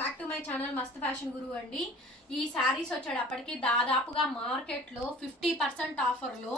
Back to my channel మస్త్ fashion గురువు అండి. ఈ శారీస్ వచ్చేటప్పటికి దాదాపుగా మార్కెట్లో ఫిఫ్టీ పర్సెంట్ ఆఫర్లో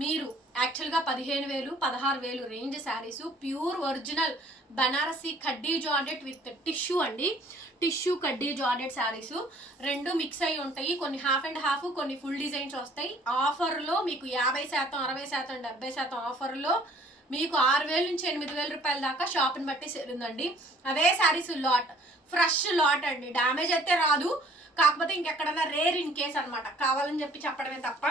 మీరు యాక్చువల్గా పదిహేను వేలు పదహారు వేలు range sarees pure original Banarasi కడ్డీ జార్డెట్ విత్ టిష్యూ అండి. టిష్యూ కడ్డీ జార్డెట్ శారీస్ రెండు మిక్స్ అయి ఉంటాయి. కొన్ని హాఫ్ అండ్ హాఫ్ కొన్ని ఫుల్ డిజైన్స్ వస్తాయి. ఆఫర్లో మీకు యాభై శాతం అరవై శాతం డెబ్బై శాతం ఆఫర్లో మీకు ఆరు వేల నుంచి ఎనిమిది వేల రూపాయల దాకా షాప్ని బట్టి ఉందండి. అవే శారీస్ లాట్ ఫ్రెష్ లాట్ అండి. డ్యామేజ్ అయితే రాదు. కాకపోతే ఇంకెక్కడన్నా రేర్ ఇన్ కేస్ అనమాట కావాలని చెప్పి చెప్పడమే తప్ప.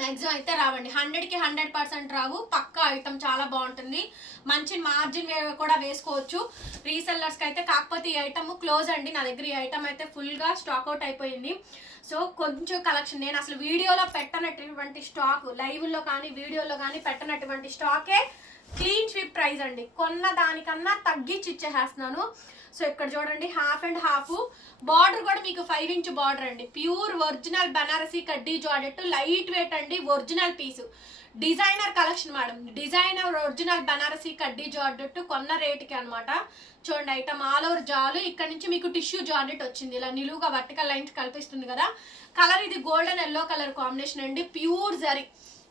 మ్యాక్సిమం అయితే రావండి. హండ్రెడ్కి హండ్రెడ్ పర్సెంట్ రావు. పక్కా ఐటమ్ చాలా బాగుంటుంది. మంచి మార్జిన్ కూడా వేసుకోవచ్చు. రీసెల్లర్స్కి అయితే కాకపోతే ఈ ఐటమ్ క్లోజ్ అండి. నా దగ్గర ఈ ఐటమ్ అయితే ఫుల్గా స్టాక్అవుట్ అయిపోయింది. సో కొంచెం కలెక్షన్ నేను అసలు వీడియోలో పెట్టనటువంటి స్టాక్ లైవ్లో కానీ వీడియోలో కానీ పెట్టనటువంటి స్టాకే క్లీన్ స్వీప్ ప్రైస్ అండి. కొన్న దానికన్నా తగ్గించి ఇచ్చేసేస్తున్నాను. సో ఇక్కడ చూడండి హాఫ్ అండ్ హాఫ్ బార్డర్ కూడా మీకు ఫైవ్ ఇంచ్ బార్డర్ అండి. ప్యూర్ ఒరిజినల్ బనారసి కడ్డీ జాడెట్ లైట్ వెయిట్ అండి original piece designer collection madam designer original Banarasi కడ్డీ జార్డెట్ కొన్న రేటుకి అనమాట చూడండి ఐటమ్ ఆల్ ఓవర్ జాలు. ఇక్కడ నుంచి మీకు టిష్యూ జార్డెట్ వచ్చింది. ఇలా నిలువుగా వర్టికల్ లైన్స్ కల్పిస్తుంది కదా. కలర్ ఇది గోల్డెన్ ఎల్లో కలర్ కాంబినేషన్ అండి. ప్యూర్ జరీ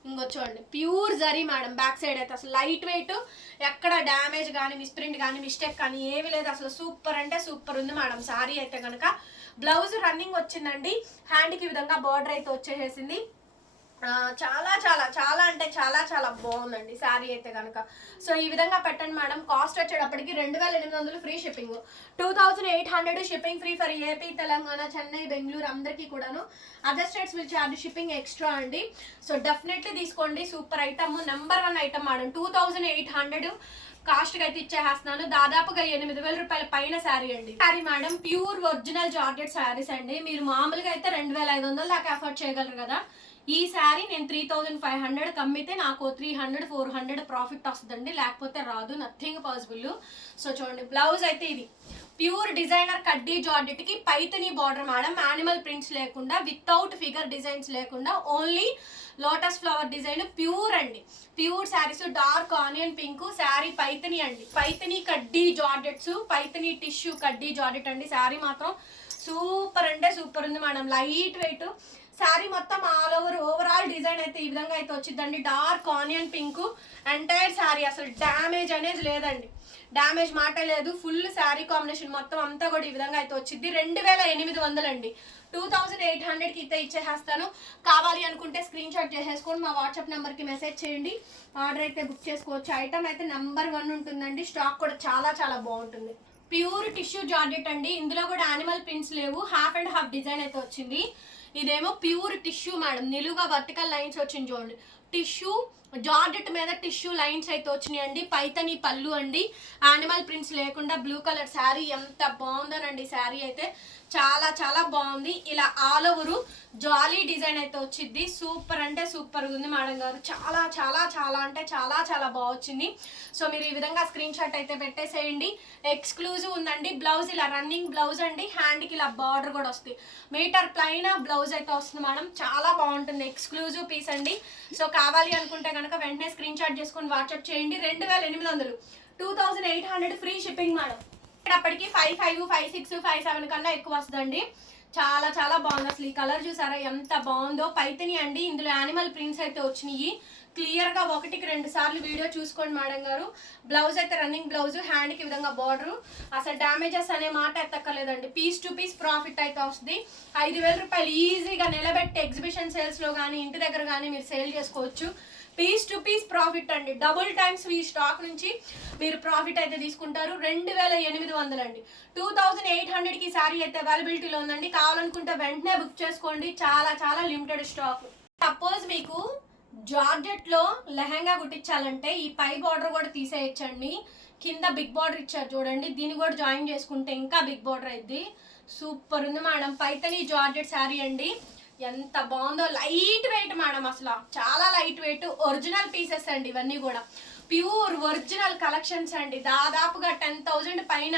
ఇంకో చూడండి. Pure zari madam back side అయితే అసలు లైట్ వెయిట్ ఎక్కడ డ్యామేజ్ కానీ మిస్ప్రింట్ కానీ మిస్టేక్ కానీ ఏమీ లేదు. అసలు సూపర్ అంటే సూపర్ ఉంది మేడం సారీ అయితే కనుక బ్లౌజ్ రన్నింగ్ వచ్చిందండి. హ్యాండ్కి విధంగా బార్డర్ అయితే వచ్చేసేసింది. చాలా చాలా చాలా అంటే చాలా చాలా బాగుందండి. శారీ అయితే కనుక సో ఈ విధంగా పెట్టండి మేడం. కాస్ట్ వచ్చేటప్పటికి రెండు వేల ఎనిమిది వందలు free shipping. Two thousand eight hundred shipping free for AP Telangana Chennai Bengaluru అందరికీ కూడాను. Other states will charge shipping extra అండి. సో డెఫినెట్లీ తీసుకోండి. Super item number one item madam. Two thousand eight hundred కాస్ట్గా అయితే ఇచ్చేస్తున్నాను దాదాపుగా ఎనిమిది వేల రూపాయల పైన శారీ అండి. Sari madam pure original georgette saris అండి. మీరు మామూలుగా అయితే రెండు వేల ఐదు వందలు దాకా అఫోర్డ్ చేయగలరు కదా. ఈ శారీ నేను త్రీ థౌజండ్ ఫైవ్ హండ్రెడ్ కమ్మితే నాకు three hundred four hundred profit వస్తుందండి. లేకపోతే రాదు. నథింగ్ పాసిబుల్ సో చూడండి బ్లౌజ్ అయితే ఇది. ప్యూర్ డిజైనర్ కడ్డీ జార్డెట్కి Paithani border madam animal prints లేకుండా వితౌట్ ఫిగర్ డిజైన్స్ లేకుండా only lotus flower design pure అండి. Pure saris dark onion pink sari Paithani అండి. పైతని కడ్డీ జార్డెట్స్ పైతని టిష్యూ కడ్డీ జార్డెట్ అండి. శారీ మాత్రం సూపర్ అంటే సూపర్ ఉంది మేడం లైట్ వెయిట్ శారీ మొత్తం ఆల్ ఓవర్ ఓవరాల్ డిజైన్ అయితే ఈ విధంగా అయితే వచ్చిందండి. Dark onion pink entire sari. అసలు డ్యామేజ్ అనేది లేదండి. డ్యామేజ్ మాట లేదు. ఫుల్ శారీ కాంబినేషన్ మొత్తం అంతా కూడా ఈ విధంగా అయితే వచ్చింది. రెండు వేల ఎనిమిది వందలండి టూ థౌజండ్ ఎయిట్ హండ్రెడ్కి అయితే ఇచ్చేసేస్తాను. కావాలి అనుకుంటే స్క్రీన్ షాట్ చేసేసుకోండి. మా వాట్సాప్ నెంబర్కి మెసేజ్ చేయండి. ఆర్డర్ అయితే బుక్ చేసుకోవచ్చు. ఐటమ్ అయితే నెంబర్ వన్ ఉంటుందండి. స్టాక్ కూడా చాలా చాలా బాగుంటుంది. ప్యూర్ టిష్యూ జార్జెట్ అండి. ఇందులో కూడా యానిమల్ పిన్స్ లేవు. హాఫ్ అండ్ హాఫ్ డిజైన్ అయితే వచ్చింది. ఇదేమో ప్యూర్ టిష్యూ మేడం. నిలువుగా వర్టికల్ లైన్స్ వచ్చింది చూడండి. టిష్యూ జార్జెట్ మీద టిష్యూ లైన్స్ అయితే వచ్చినాయి అండి పైతని పళ్ళు అండి. యానిమల్ ప్రింట్స్ లేకుండా బ్లూ కలర్ శారీ ఎంత బాగుందోనండి. శారీ అయితే చాలా చాలా బాగుంది. ఇలా ఆల్ ఓవర్ జాలీ డిజైన్ అయితే వచ్చింది సూపర్ అంటే సూపర్ ఉంది మేడం గారు. చాలా చాలా చాలా అంటే చాలా చాలా బాగా వచ్చింది. సో మీరు ఈ విధంగా స్క్రీన్ షాట్ అయితే పెట్టేసేయండి. ఎక్స్క్లూజివ్ ఉందండి. బ్లౌజ్ ఇలా రన్నింగ్ బ్లౌజ్ అండి. హ్యాండ్కి ఇలా బార్డర్ కూడా వస్తుంది. మీటర్ ప్లైన్ బ్లౌజ్ అయితే వస్తుంది మేడం చాలా బాగుంటుంది. ఎక్స్క్లూజివ్ పీస్ అండి. సో కావాలి అనుకుంటే కనుక వెంటనే స్క్రీన్ షాట్ చేసుకొని వాట్సాప్ చేయండి. రెండు వేల ఎనిమిది వందలు. Two thousand eight hundred free shipping madam అప్పటికి five five five six five seven కన్నా ఎక్కువ వస్తుందండి. చాలా చాలా బాగుంది అసలు ఈ కలర్ చూసారా? ఎంత బాగుందో. పైతని అండి. ఇందులో యానిమల్ ప్రింట్స్ అయితే వచ్చినాయి. క్లియర్గా ఒకటికి రెండు సార్లు వీడియో చూసుకోండి మేడం గారు. బ్లౌజ్ అయితే రన్నింగ్ బ్లౌజ్ హ్యాండ్కి విధంగా బార్డర్ అసలు డ్యామేజెస్ అనే మాట ఎత్తక్కలేదండి పీస్ టు పీస్ ప్రాఫిట్ అయితే వస్తుంది. ఐదు వేల రూపాయలు ఈజీగా నిలబెట్టి ఎగ్జిబిషన్ సేల్స్లో కానీ ఇంటి దగ్గర కానీ మీరు సేల్ చేసుకోవచ్చు. పీస్ టు పీస్ ప్రాఫిట్ అండి. డబుల్ టైమ్స్ ఈ స్టాక్ నుంచి మీరు ప్రాఫిట్ అయితే తీసుకుంటారు. రెండు వేల ఎనిమిది వందలు అండి. టూ థౌజండ్ ఎయిట్ హండ్రెడ్కి శారీ అయితే అవైలబిలిటీలో ఉందండి. కావాలనుకుంటే వెంటనే బుక్ చేసుకోండి. చాలా చాలా లిమిటెడ్ స్టాక్ సపోజ్ మీకు జార్జెట్లో లెహంగా కుట్టించాలంటే ఈ పై బార్డర్ కూడా తీసేయచ్చండి. కింద బిగ్ బార్డర్ ఇచ్చారు చూడండి. దీన్ని కూడా జాయిన్ చేసుకుంటే ఇంకా బిగ్ బార్డర్ అయింది సూపర్ ఉంది మేడం. పైతని జార్జెట్ శారీ అండి. ఎంత బాగుందో. లైట్ వెయిట్ మేడం అసలు. చాలా లైట్ వెయిట్. ఒరిజినల్ పీసెస్ అండి ఇవన్నీ కూడా. ప్యూర్ ఒరిజినల్ కలెక్షన్స్ అండి. దాదాపుగా టెన్ థౌజండ్ పైన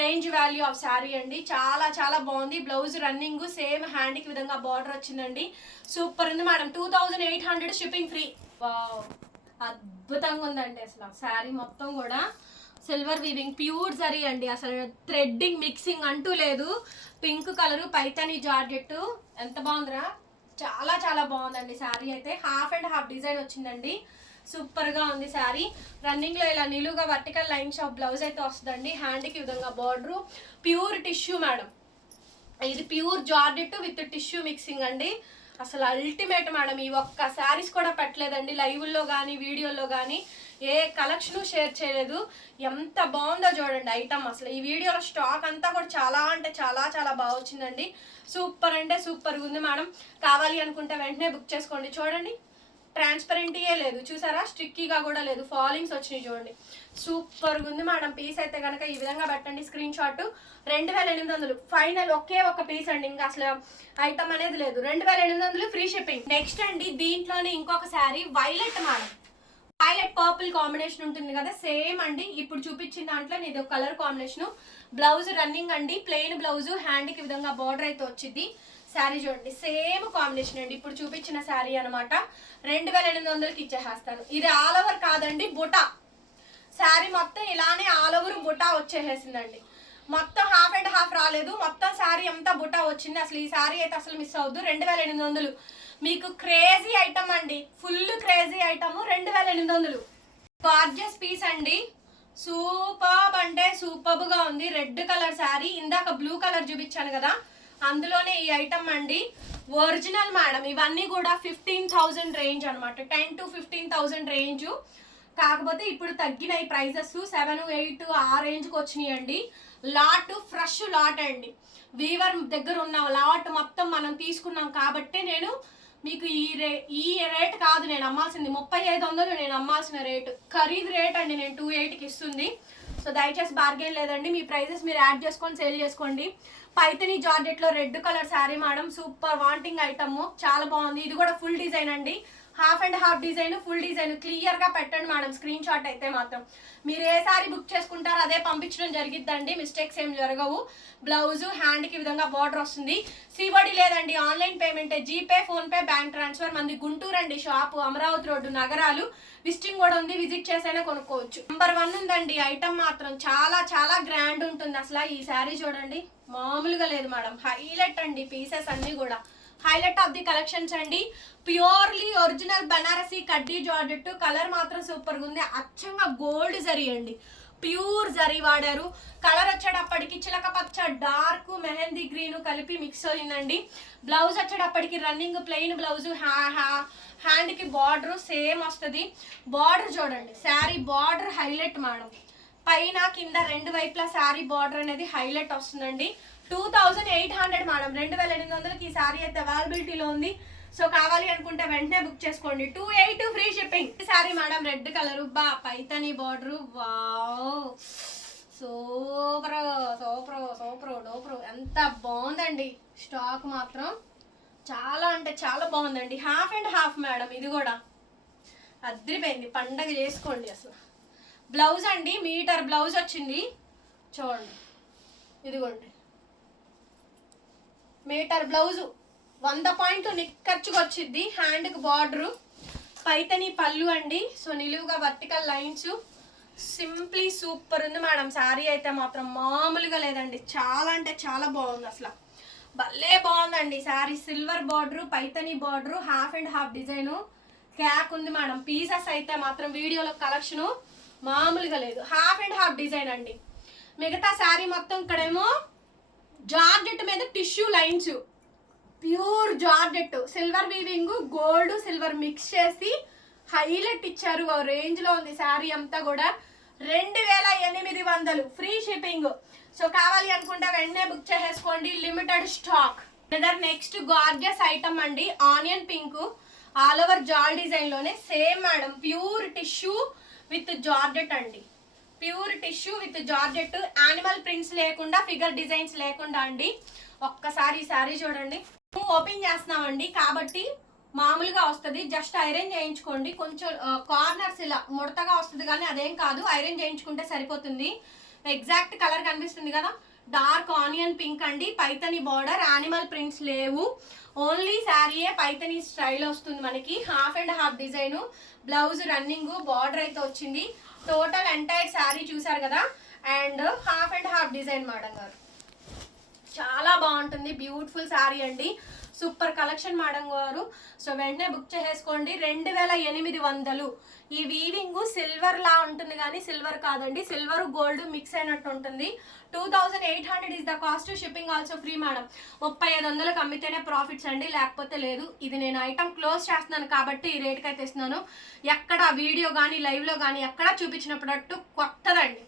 రేంజ్ వాల్యూ ఆఫ్ శారీ అండి. చాలా చాలా బాగుంది. బ్లౌజ్ రన్నింగ్ సేమ్ హ్యాండ్కి విధంగా బార్డర్ వచ్చిందండి. సూపర్ ఉంది madam. Two thousand eight hundred shipping free అద్భుతంగా ఉందండి అసలు. శారీ మొత్తం కూడా సిల్వర్ వీవింగ్ ప్యూర్ జరీ అండి. అసలు థ్రెడ్డింగ్ మిక్సింగ్ అంటూ లేదు. Pink colour Paithani georgette. ఎంత బాగుందిరా? చాలా చాలా బాగుందండి శారీ అయితే. హాఫ్ అండ్ హాఫ్ డిజైన్ వచ్చిందండి. సూపర్గా ఉంది శారీ. రన్నింగ్లో ఇలా నిలువుగా వర్టికల్ లైన్ షాప్ బ్లౌజ్ అయితే వస్తుందండి. హ్యాండ్కి విధంగా బార్డర్. Pure tissue madam. ఇది pure georgette with tissue mixing అండి. అసలు అల్టిమేట్ మేడం ఈ ఒక్క శారీస్ కూడా పెట్టలేదండి. లైవ్లో కానీ వీడియోలో కానీ ఏ కలెక్షన్ షేర్ చేయలేదు. ఎంత బాగుందో చూడండి ఐటమ్ అసలు. ఈ వీడియోలో స్టాక్ అంతా కూడా చాలా అంటే చాలా చాలా బాగా వచ్చిందండి. సూపర్ అంటే సూపర్గా ఉంది మేడం. కావాలి అనుకుంటే వెంటనే బుక్ చేసుకోండి. చూడండి. ట్రాన్స్పరెంటీయే లేదు. చూసారా? స్టిక్కీగా కూడా లేదు. ఫాలింగ్స్ వచ్చినాయి చూడండి. సూపర్గా ఉంది మేడం. పీస్ అయితే కనుక ఈ విధంగా పెట్టండి. స్క్రీన్ షాట్ రెండు వేల ఎనిమిది వందలు. ఫైనల్ ఒకే ఒక పీస్ అండి. ఇంకా అసలు ఐటమ్ అనేది లేదు. రెండు వేల ఎనిమిది వందలు ఫ్రీ షిప్పింగ్. నెక్స్ట్ అండి దీంట్లోనే ఇంకొక sari violet madam. Violet purple combination ఉంటుంది కదా? సేమ్ అండి. ఇప్పుడు చూపించిన దాంట్లో ఇది కలర్ కాంబినేషన్. బ్లౌజ్ రన్నింగ్ అండి. ప్లెయిన్ బ్లౌజ్ హ్యాండ్కి విధంగా బార్డర్ అయితే వచ్చింది. శారీ చూడండి సేమ్ కాంబినేషన్ అండి. ఇప్పుడు చూపించిన శారీ అనమాట రెండు వేల ఎనిమిది వందలకి ఇచ్చేసేస్తాను. ఇది ఆల్ ఓవర్ కాదండి బుటా. శారీ మొత్తం ఇలానే ఆల్ ఓవర్ బుటా వచ్చేసేసిందండి. మొత్తం హాఫ్ అండ్ హాఫ్ రాలేదు. మొత్తం శారీ అంతా బుటా వచ్చింది అసలు ఈ శారీ అయితే అసలు మిస్ అవద్దు రెండు వేల ఎనిమిది వందలు. మీకు క్రేజీ ఐటమ్ అండి. ఫుల్ క్రేజీ ఐటమ్ రెండు వేల ఎనిమిది వందలు. గార్జియస్ పీస్ అండి. సూపర్బ్ అంటే సూపర్బ్గా ఉంది. Red colour sari. ఇందాక బ్లూ కలర్ చూపించాను కదా. అందులోనే ఈ ఐటమ్ అండి. ఒరిజినల్ మేడం ఇవన్నీ కూడా ఫిఫ్టీన్ థౌజండ్ రేంజ్ అనమాట ten to fifteen thousand range కాకపోతే ఇప్పుడు తగ్గినాయి ప్రైజెస్ సెవెన్ ఎయిట్ ఆ రేంజ్కి వచ్చినాయండి. లాట్ ఫ్రెష్ లాట్ అండి. వీవర్ దగ్గర ఉన్న లాట్ మొత్తం మనం తీసుకున్నాం కాబట్టి నేను మీకు ఈ రే ఈ రేట్ కాదు నేను అమ్మాల్సింది. ముప్పై ఐదు వందలు నేను అమ్మాల్సిన రేటు ఖరీదు రేట్ అండి నేను టూ ఎయిట్కి ఇస్తుంది. సో దయచేసి బార్గెన్ లేదండి. మీ ప్రైజెస్ మీరు యాడ్ చేసుకొని సేల్ చేసుకోండి. Paithani జార్జెట్లో red colour sari madam. Super wanting item చాలా బాగుంది. ఇది కూడా ఫుల్ డిజైన్ అండి. Half and half design full design. క్లియర్గా పెట్టండి మేడం స్క్రీన్ షాట్ అయితే మాత్రం. మీరు ఏ సారీ బుక్ చేసుకుంటారో అదే పంపించడం జరిగిద్దండి. మిస్టేక్స్ ఏం జరగవు. బ్లౌజ్ హ్యాండ్కి విధంగా బార్డర్ వస్తుంది. సీబడి లేదండి online payment GPay PhonePe bank transfer మంది గుంటూరు అండి షాప్ అమరావతి రోడ్డు నగరాలు. విజిటింగ్ కూడా ఉంది విజిట్ చేసైనా కొనుక్కోవచ్చు. నెంబర్ వన్ ఉందండి ఐటమ్ మాత్రం. చాలా చాలా గ్రాండ్ ఉంటుంది. అసలు ఈ శారీ చూడండి. మామూలుగా లేదు మేడం. హైలైట్ అండి పీసెస్ అన్ని కూడా. హైలైట్ ఆఫ్ ది కలెక్షన్స్ అండి. ప్యూర్లీ ఒరిజినల్ బనారసి కడ్డీ జార్జెట్. కలర్ మాత్రం సూపర్గా ఉంది. అచ్చంగా గోల్డ్ జరీ అండి. ప్యూర్ జరీ వాడారు. కలర్ వచ్చేటప్పటికి చిలక పచ్చ డార్క్ మెహందీ గ్రీన్ కలిపి మిక్స్ అయిందండి. బ్లౌజ్ వచ్చేటప్పటికి రన్నింగ్ ప్లెయిన్ బ్లౌజ్. హ్యాండ్కి బార్డర్ సేమ్ వస్తుంది. బార్డర్ చూడండి. Sari border highlight madam. పైన కింద రెండు వైపులా శారీ బార్డర్ అనేది హైలైట్ వస్తుందండి. Two thousand eight hundred madam రెండు వేల ఎనిమిది వందలకి ఈ శారీ అయితే అవైలబిలిటీలో ఉంది. సో కావాలి అనుకుంటే వెంటనే బుక్ చేసుకోండి. Two eight free shipping sorry madam red colour బా Paithani border wow super super super duper ఎంత బాగుందండి. స్టాక్ మాత్రం చాలా అంటే చాలా బాగుందండి. హాఫ్ అండ్ హాఫ్ మేడం ఇది కూడా. అద్రిపోయింది. పండగ చేసుకోండి అసలు. బ్లౌజ్ అండి మీటర్ బ్లౌజ్ వచ్చింది. చూడండి. ఇదిగోండి. Metre blouse. వంద పాయింట్లు నిక్కర్చుకు వచ్చింది హ్యాండ్కి బార్డరు. పైతని పళ్ళు అండి. సో నిలువుగా వర్టికల్ లైన్స్. సింప్లీ సూపర్ ఉంది మేడం. శారీ అయితే మాత్రం మామూలుగా లేదండి. చాలా అంటే చాలా బాగుంది అసలు. భలే బాగుందండి. Sari silver border Paithani border half and half design. క్యాక్ ఉంది మేడం. పీసెస్ అయితే మాత్రం వీడియోలో కలెక్షను మామూలుగా లేదు. హాఫ్ అండ్ హాఫ్ డిజైన్ అండి. మిగతా శారీ మొత్తం ఇక్కడేమో జార్జెట్ మీద tissue lines. Pure georgette. Silver weaving gold silver mix చేసి హైలైట్ ఇచ్చారు. ఆ రేంజ్లో ఉంది శారీ అంతా కూడా. రెండు వేల ఎనిమిది వందలు. Free shipping. సో కావాలి అనుకుంటే వెంటనే బుక్ చేసేసుకోండి. Limited stock next gorgeous item అండి. ఆనియన్ పింక్ ఆల్ ఓవర్ జాల్ డిజైన్లోనే same madam pure tissue with georgette అండి. Pure tissue with georgette. Animal prints లేకుండా ఫిగర్ డిజైన్స్ లేకుండా అండి. ఒక్కసారి ఈ శారీ చూడండి. ఓపెన్ చేస్తున్నామండి. కాబట్టి మామూలుగా వస్తుంది. జస్ట్ ఐరన్ చేయించుకోండి. కొంచెం కార్నర్స్ ఇలా ముడతగా వస్తుంది కానీ అదేం కాదు. ఐరన్ చేయించుకుంటే సరిపోతుంది. ఎగ్జాక్ట్ కలర్ కనిపిస్తుంది కదా? డార్క్ ఆనియన్ పింక్ అండి. పైతని బార్డర్ యానిమల్ ప్రింట్స్ లేవు. ఓన్లీ శారీయే పైతని స్టైల్ వస్తుంది మనకి. Half and half design. Blouse running border అయితే వచ్చింది. టోటల్ ఎంటైర్ శారీ చూసారు కదా? And half and half design madam గారు. చాలా బాగుంటుంది. బ్యూటిఫుల్ శారీ అండి. సూపర్ కలెక్షన్ మేడం గారు. సో వెంటనే బుక్ చేసేసుకోండి. రెండు వేల ఎనిమిది వందలు. ఈ వీవింగ్ సిల్వర్ లా ఉంటుంది కానీ సిల్వర్ కాదండి. సిల్వర్ గోల్డ్ మిక్స్ అయినట్టు ఉంటుంది. Two thousand eight hundred is the cost shipping also free madam ముప్పై ఐదు వందలకు అమ్మితేనే ప్రాఫిట్స్ అండి లేకపోతే లేదు. ఇది నేను ఐటమ్ క్లోజ్ చేస్తున్నాను కాబట్టి ఈ రేట్కి అయితే ఇస్తున్నాను. ఎక్కడ వీడియో కానీ లైవ్లో కానీ ఎక్కడ చూపించినప్పుడు కొత్తదండి.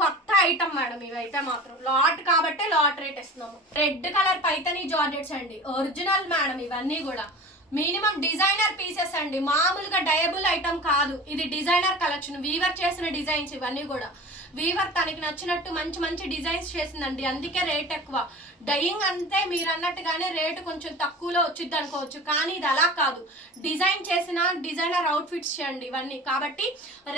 కొత్త ఐటమ్ మేడం ఇవైతే మాత్రం. లాట్ కాబట్టి లాట్ రేట్ ఇస్తున్నాము. రెడ్ కలర్ పైతని జార్జెట్స్ అండి. ఒరిజినల్ మేడం ఇవన్నీ కూడా. మినిమం డిజైనర్ పీసెస్ అండి. మామూలుగా డయబుల్ ఐటమ్ కాదు. ఇది డిజైనర్ కలెక్షన్. వీవర్ చేసిన డిజైన్స్ ఇవన్నీ కూడా. వీవర్ తనకి నచ్చినట్టు మంచి మంచి డిజైన్స్ చేసిందండి. అందుకే రేట్ ఎక్కువ. డయింగ్ అంతే మీరు అన్నట్టుగానే రేటు కొంచెం తక్కువలో వచ్చింది అనుకోవచ్చు. కానీ ఇది అలా కాదు. డిజైన్ చేసిన డిజైనర్ అవుట్ఫిట్స్ చేయండి ఇవన్నీ. కాబట్టి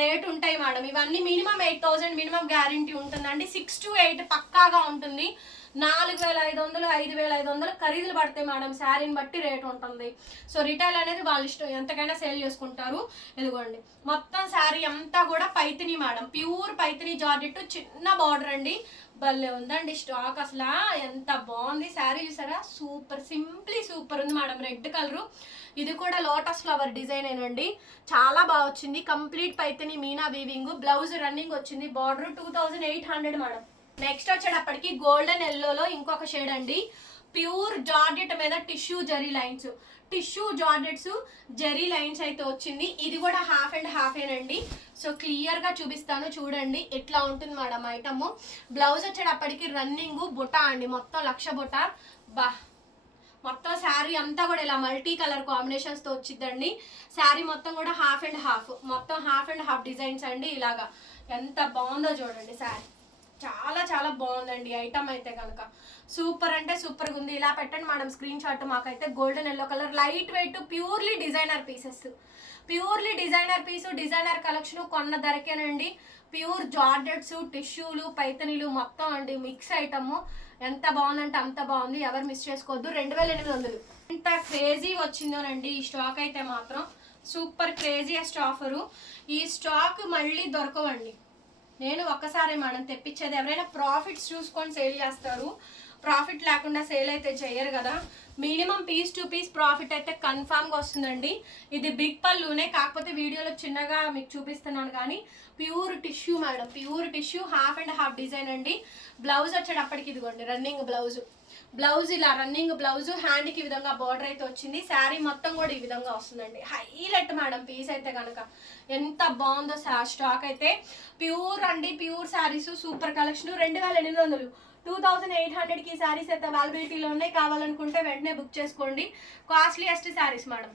రేట్ ఉంటాయి మేడం. ఇవన్నీ minimum eight thousand minimum guarantee ఉంటుందండి. సిక్స్ టు ఎయిట్ పక్కాగా ఉంటుంది. నాలుగు వేల ఐదు వందలు ఐదు వేల ఐదు వందలు ఖరీదులు పడతాయి మేడం శారీని బట్టి రేట్ ఉంటుంది. సో రిటైల్ అనేది వాళ్ళ ఇష్టం ఎంతకైనా సేల్ చేసుకుంటారు. ఇదిగోండి. మొత్తం శారీ అంతా కూడా Paithani madam. Pure Paithani georgette చిన్న బార్డర్ అండి. భలే ఉందండి స్టాక్. అసలు ఎంత బాగుంది శారీ చూసారా? సూపర్ సింప్లీ సూపర్ ఉంది మేడం. Red colour. ఇది కూడా లోటస్ ఫ్లవర్ డిజైన్ ఏనండి. చాలా బాగా వచ్చింది. Complete Paithani meena weaving. Blouse running వచ్చింది. Border two thousand eight hundred madam. Next వచ్చేటప్పటికి గోల్డెన్ ఎల్లోలో ఇంకొక షేడ్ అండి. ప్యూర్ జార్జెట్ మీద tissue zari lines tissue georgettes zari lines అయితే వచ్చింది. ఇది కూడా హాఫ్ అండ్ హాఫ్ ఏనండి సో క్లియర్గా చూపిస్తాను చూడండి. ఎట్లా ఉంటుంది మేడం ఐటమ్ బ్లౌజ్ వచ్చేటప్పటికి రన్నింగ్ బుటా అండి. మొత్తం లక్ష బుట. బా మొత్తం శారీ అంతా కూడా ఇలా మల్టీ కలర్ కాంబినేషన్స్తో వచ్చిద్దండి వచ్చిందండి. శారీ మొత్తం కూడా హాఫ్ అండ్ హాఫ్ మొత్తం హాఫ్ అండ్ హాఫ్ డిజైన్స్ అండి ఇలాగా. ఎంత బాగుందో చూడండి శారీ. చాలా చాలా బాగుందండి ఐటమ్ అయితే కనుక. సూపర్ అంటే సూపర్గా ఉంది. ఇలా పెట్టండి మేడం స్క్రీన్ షాట్ మాకైతే golden yellow colour light weight purely designer pieces. Purely designer piece designer collection కొన్న ధరకేనండి. ప్యూర్ జార్జెట్స్ టిష్యూలు పైతనీలు మొత్తం అండి మిక్స్ ఐటమ్. ఎంత బాగుందంటే అంత బాగుంది. ఎవరు మిస్ చేసుకోవద్దు. రెండు వేల ఎనిమిది వందలు. ఎంత క్రేజీ వచ్చిందోనండి ఈ స్టాక్ అయితే మాత్రం. Super craziest offer. ఈ స్టాక్ మళ్ళీ దొరకవండి. నేను ఒక్కసారి మనం తెప్పించేది ఎవరైనా ప్రాఫిట్స్ చూసుకొని సేల్ చేస్తారు. ప్రాఫిట్ లేకుండా సేల్ అయితే చేయరు కదా. Minimum piece to piece profit అయితే కన్ఫామ్గా వస్తుందండి. ఇది బిగ్ పళ్ళునే కాకపోతే వీడియోలో చిన్నగా మీకు చూపిస్తున్నాను కానీ pure tissue madam pure tissue half and half design అండి. బ్లౌజ్ వచ్చేటప్పటికి ఇదిగోండి రన్నింగ్ బ్లౌజ్. బ్లౌజ్ ఇలా రన్నింగ్ బ్లౌజ్ హ్యాండ్కి ఈ విధంగా బార్డర్ అయితే వచ్చింది. శారీ మొత్తం కూడా ఈ విధంగా వస్తుందండి. హైలైట్ మేడం పీస్ అయితే కనుక ఎంత బాగుందో స్టాక్ అయితే. ప్యూర్ అండి ప్యూర్ శారీస్ సూపర్ కలెక్షన్. రెండు వేల ఎనిమిది వందలు. టూ థౌజండ్ ఎయిట్ హండ్రెడ్కి శారీస్ అయితే అవైలబిలిటీలో ఉన్నాయి. కావాలనుకుంటే వెంటనే బుక్ చేసుకోండి. Costliest saris madam